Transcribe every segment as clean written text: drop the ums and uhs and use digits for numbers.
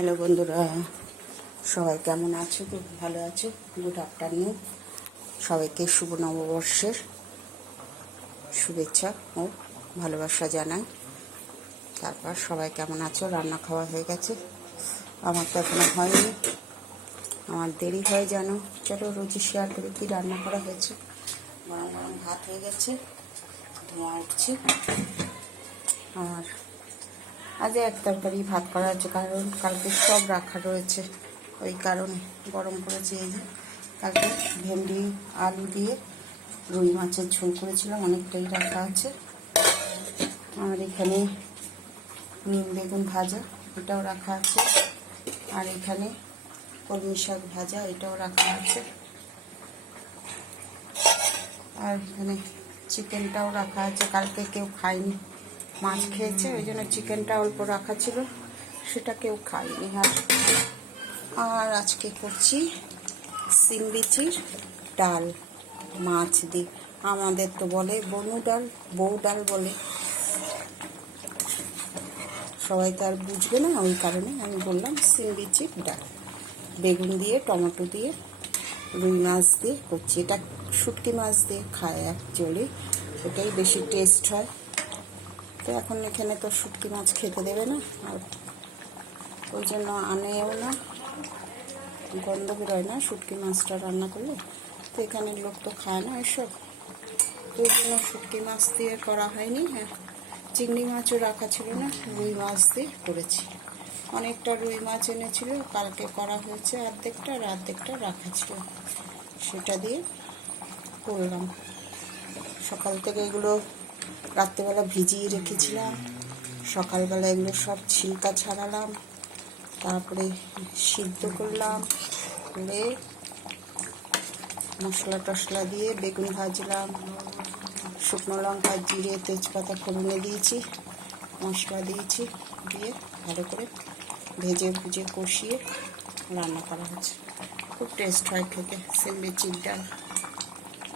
Hello বন্ধুরা, সবাই কেমন আছো? খুব ভালো আছো? Good afternoon. সবাইকে শুভ নববর্ষের শুভেচ্ছা ও ভালোবাসা জানাই। তারপর সবাই কেমন আছো? রান্না খাওয়া হয়ে গেছে? আমার তো এখনো হয়নি, আমার দেরি হয় জানো। চলো রোজই শেয়ার করে কি রান্না করা হয়েছে। গরম গরম ভাত হয়ে গেছে, ধোঁয়া উঠছে। আর আজ এক তরকারি ভাত করা হচ্ছে, কারণ কালকে সব রাখা রয়েছে, ওই কারণে গরম করেছি। এই যে কালকে ভেন্ডি আলু দিয়ে রুই মাছের ঝোল করেছিলাম, অনেকটাই রাখা আছে। আর এখানে নিম বেগুন ভাজা, এটাও রাখা আছে। আর এখানে কলমি শাক ভাজা, এটাও রাখা আছে। আর এখানে চিকেনটাও রাখা আছে, কালকে কেউ খায়নি, মাছ খেয়েছে, ওই জন্য চিকেনটা অল্প রাখা ছিল, সেটা কেউ খায়নি। আর আজকে করছি সিম বিচির ডাল মাছ দিয়ে। আমাদের তো বলে বনু ডাল, বউ ডাল বলে, সবাই তো আর বুঝবে না, ওই কারণে আমি বললাম সিম বিচির ডাল। বেগুন দিয়ে, টমেটো দিয়ে, রুই মাছ দিয়ে করছি। এটা শুটকি মাছ দিয়ে খায় অ্যাকচুয়ালি, এটাই বেশি টেস্ট হয়। তো এখন এখানে তো শুটকি মাছ খেতে দেবে না, আর ওই জন্য আনেও না, গন্ধ বেরোয় না শুটকি মাছটা রান্না করলে। তো এখানে লোক তো খায় না এসব, ওই জন্য শুটকি মাছ দিয়ে করা হয়নি। হ্যাঁ, চিংড়ি মাছও রাখা ছিল না, রুই মাছ দিয়ে করেছি। অনেকটা রুই মাছ এনেছিল, কালকে করা হয়েছে অর্ধেকটা, আর অর্ধেকটা রাখা ছিল, সেটা দিয়ে করলাম। সকাল থেকে এগুলো রাত্রেবেলা ভিজিয়ে রেখেছিলাম, সকালবেলা এগুলো সব ছিলকা ছাড়ালাম, তারপরে সিদ্ধ করলাম, করে মশলা টশলা দিয়ে বেগুন ভাজলাম, শুকনো লঙ্কা জিরে তেজপাতা ফোড়নে দিয়েছি, মশলা দিয়েছি, দিয়ে ভালো করে ভেজে ভুজে কষিয়ে রান্না করা হচ্ছে। খুব টেস্ট হয় খেতে সিম বিচির ডাল।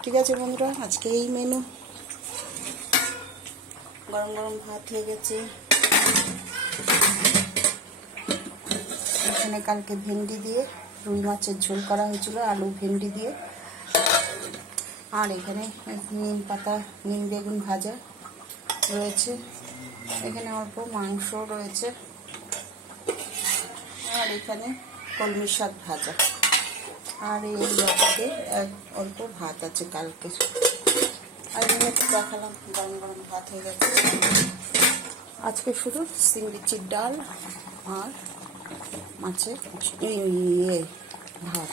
ঠিক আছে বন্ধুরা, আজকে এই মেনু। গরম গরম ভাত হয়ে গেছে। এখানে কালকে ভেন্ডি দিয়ে রুই মাছের ঝোল করা হয়েছিল, আলু ভেন্ডি দিয়ে। আর এখানে নিম পাতা নিম বেগুন ভাজা রয়েছে, এখানে অল্প মাংস রয়েছে, আর এখানে কলমি শাক ভাজা, আর এই লতাতে অল্প ভাত আছে কালকে। আর এখানে তো দেখালাম গরম গরম ভাত হয়ে গেছে। আজকে শুধু সিম বিচির ডাল আর মাছের ভাত,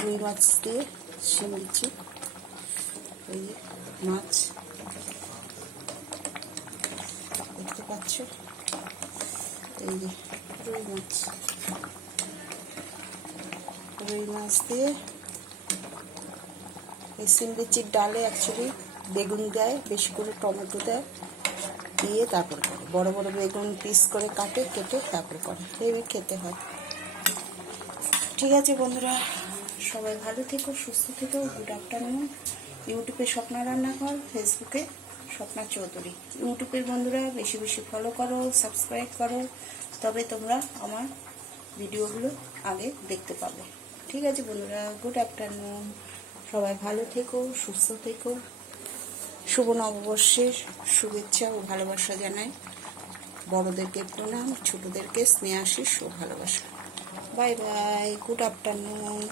রুই মাছ দিয়ে সিম বিচি, এই মাছ দেখতে পাচ্ছ, এই যে রুই মাছ দিয়ে। এই সিম বিচির ডালে অ্যাকচুয়ালি বেগুন দেয়, বেশি করে টমেটো দেয়, দিয়ে তারপরে করে বড় বড় বেগুন পিস করে কেটে তারপরে করে, ভেবে খেতে হয়। ঠিক আছে বন্ধুরা, সবাই ভালো থেকো, সুস্থ থেকো। Good afternoon. ইউটিউবে স্বপ্না রান্নাঘর, ফেসবুকে স্বপ্না চৌধুরী। ইউটিউবের বন্ধুরা বেশি বেশি ফলো করো, সাবস্ক্রাইব করো, তবে তোমরা আমার ভিডিওগুলো আগে দেখতে পাবে। ঠিক আছে বন্ধুরা, গুড আফটারনুন। সবাই ভালো থেকো, সুস্থ থেকো। শুভ নববর্ষের শুভেচ্ছা ও ভালোবাসা জানাই। বড়দেরকে প্রণাম, ছোটদেরকে স্নেহ আশিস ও ভালোবাসা। Bye bye, good afternoon.